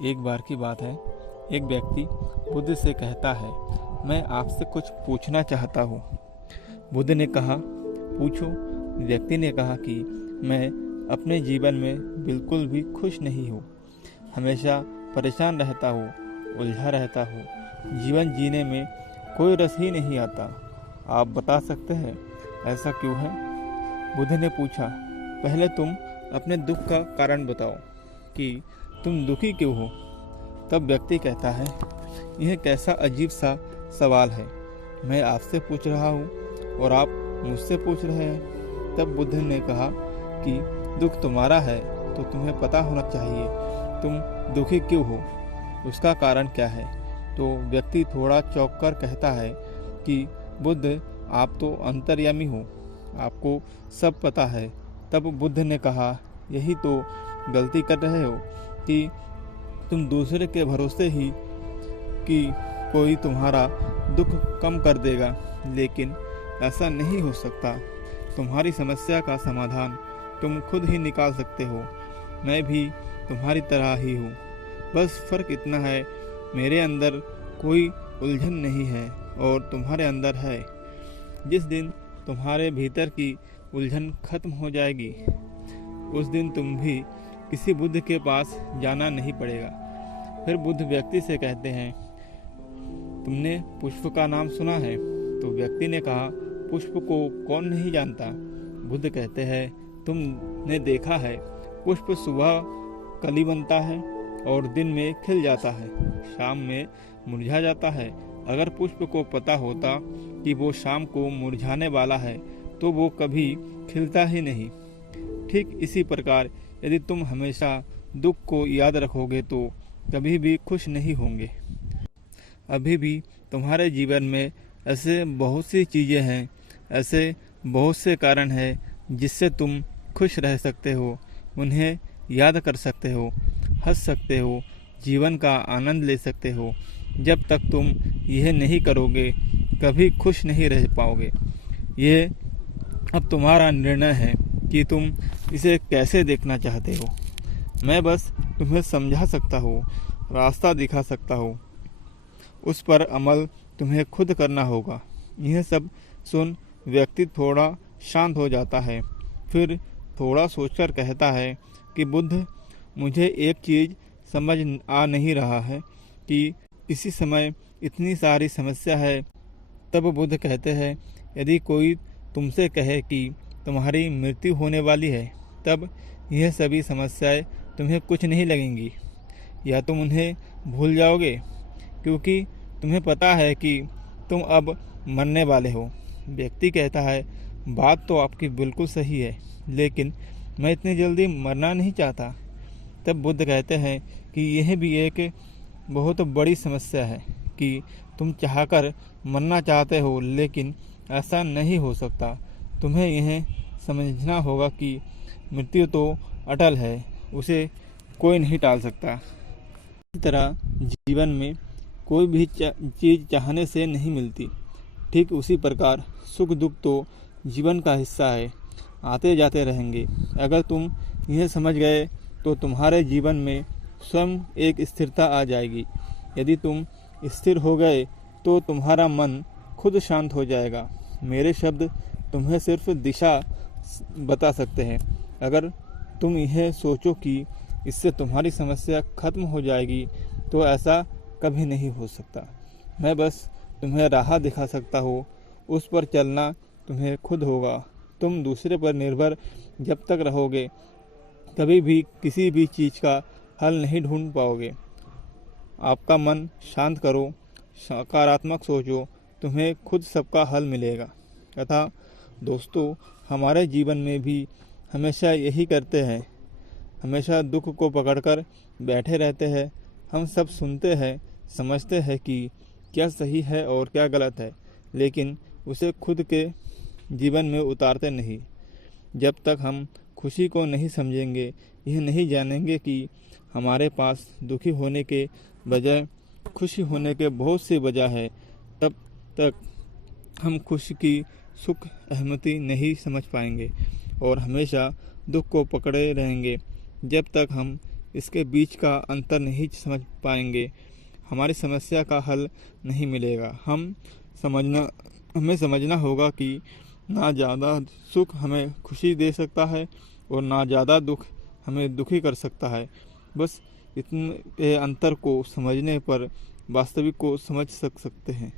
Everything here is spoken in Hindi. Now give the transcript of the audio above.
एक बार की बात है, एक व्यक्ति बुद्ध से कहता है, मैं आपसे कुछ पूछना चाहता हूँ। बुद्ध ने कहा, पूछो। व्यक्ति ने कहा कि मैं अपने जीवन में बिल्कुल भी खुश नहीं हूँ, हमेशा परेशान रहता हूँ, उलझा रहता हूँ, जीवन जीने में कोई रस ही नहीं आता। आप बता सकते हैं ऐसा क्यों है? बुद्ध ने पूछा, पहले तुम अपने दुख का कारण बताओ कि तुम दुखी क्यों हो। तब व्यक्ति कहता है, यह कैसा अजीब सा सवाल है, मैं आपसे पूछ रहा हूँ और आप मुझसे पूछ रहे हैं। तब बुद्ध ने कहा कि दुख तुम्हारा है तो तुम्हें पता होना चाहिए तुम दुखी क्यों हो, उसका कारण क्या है। तो व्यक्ति थोड़ा चौंक कर कहता है कि बुद्ध, आप तो अंतर्यामी हो, आपको सब पता है। तब बुद्ध ने कहा, यही तो गलती कर रहे हो कि तुम दूसरे के भरोसे ही कि कोई तुम्हारा दुख कम कर देगा, लेकिन ऐसा नहीं हो सकता। तुम्हारी समस्या का समाधान तुम खुद ही निकाल सकते हो। मैं भी तुम्हारी तरह ही हूँ, बस फर्क इतना है, मेरे अंदर कोई उलझन नहीं है और तुम्हारे अंदर है। जिस दिन तुम्हारे भीतर की उलझन खत्म हो जाएगी, उस दिन तुम भी किसी बुद्ध के पास जाना नहीं पड़ेगा। फिर बुद्ध व्यक्ति से कहते हैं, तुमने पुष्प का नाम सुना है? तो व्यक्ति ने कहा, पुष्प को कौन नहीं जानता। बुद्ध कहते हैं, तुमने देखा है, पुष्प सुबह कली बनता है और दिन में खिल जाता है, शाम में मुरझा जाता है। अगर पुष्प को पता होता कि वो शाम को मुरझाने वाला है तो वो कभी खिलता ही नहीं। ठीक इसी प्रकार यदि तुम हमेशा दुख को याद रखोगे तो कभी भी खुश नहीं होंगे। अभी भी तुम्हारे जीवन में ऐसे बहुत सी चीज़ें हैं, ऐसे बहुत से कारण हैं जिससे तुम खुश रह सकते हो, उन्हें याद कर सकते हो, हंस सकते हो, जीवन का आनंद ले सकते हो। जब तक तुम यह नहीं करोगे कभी खुश नहीं रह पाओगे। ये अब तुम्हारा निर्णय है कि तुम इसे कैसे देखना चाहते हो। मैं बस तुम्हें समझा सकता हूँ, रास्ता दिखा सकता हूँ, उस पर अमल तुम्हें खुद करना होगा। यह सब सुन व्यक्ति थोड़ा शांत हो जाता है, फिर थोड़ा सोचकर कहता है कि बुद्ध, मुझे एक चीज़ समझ आ नहीं रहा है कि इसी समय इतनी सारी समस्या है। तब बुद्ध कहते हैं, यदि कोई तुमसे कहे कि तुम्हारी मृत्यु होने वाली है, तब यह सभी समस्याएं तुम्हें कुछ नहीं लगेंगी, या तुम उन्हें भूल जाओगे क्योंकि तुम्हें पता है कि तुम अब मरने वाले हो। व्यक्ति कहता है, बात तो आपकी बिल्कुल सही है, लेकिन मैं इतनी जल्दी मरना नहीं चाहता। तब बुद्ध कहते हैं कि यह भी एक बहुत बड़ी समस्या है कि तुम चाहकर मरना चाहते हो, लेकिन ऐसा नहीं हो सकता। तुम्हें यह समझना होगा कि मृत्यु तो अटल है, उसे कोई नहीं टाल सकता। इसी तरह जीवन में कोई भी चीज़ चाहने से नहीं मिलती। ठीक उसी प्रकार सुख दुख तो जीवन का हिस्सा है, आते जाते रहेंगे। अगर तुम यह समझ गए तो तुम्हारे जीवन में स्वयं एक स्थिरता आ जाएगी। यदि तुम स्थिर हो गए तो तुम्हारा मन खुद शांत हो जाएगा। मेरे शब्द तुम्हें सिर्फ दिशा बता सकते हैं। अगर तुम यह सोचो कि इससे तुम्हारी समस्या खत्म हो जाएगी तो ऐसा कभी नहीं हो सकता। मैं बस तुम्हें राह दिखा सकता हूँ, उस पर चलना तुम्हें खुद होगा। तुम दूसरे पर निर्भर जब तक रहोगे कभी भी किसी भी चीज़ का हल नहीं ढूंढ पाओगे। आपका मन शांत करो, सकारात्मक सोचो, तुम्हें खुद सबका हल मिलेगा। तथा दोस्तों, हमारे जीवन में भी हमेशा यही करते हैं, हमेशा दुख को पकड़कर बैठे रहते हैं। हम सब सुनते हैं, समझते हैं कि क्या सही है और क्या गलत है, लेकिन उसे खुद के जीवन में उतारते नहीं। जब तक हम खुशी को नहीं समझेंगे, यह नहीं जानेंगे कि हमारे पास दुखी होने के बजाय खुशी होने के बहुत सी वजह है, तब तक हम खुशी की सुख अहमति नहीं समझ पाएंगे और हमेशा दुख को पकड़े रहेंगे। जब तक हम इसके बीच का अंतर नहीं समझ पाएंगे, हमारी समस्या का हल नहीं मिलेगा। हमें समझना होगा कि ना ज़्यादा सुख हमें खुशी दे सकता है और ना ज़्यादा दुख हमें दुखी कर सकता है। बस इतने अंतर को समझने पर वास्तविक को समझ सकते हैं।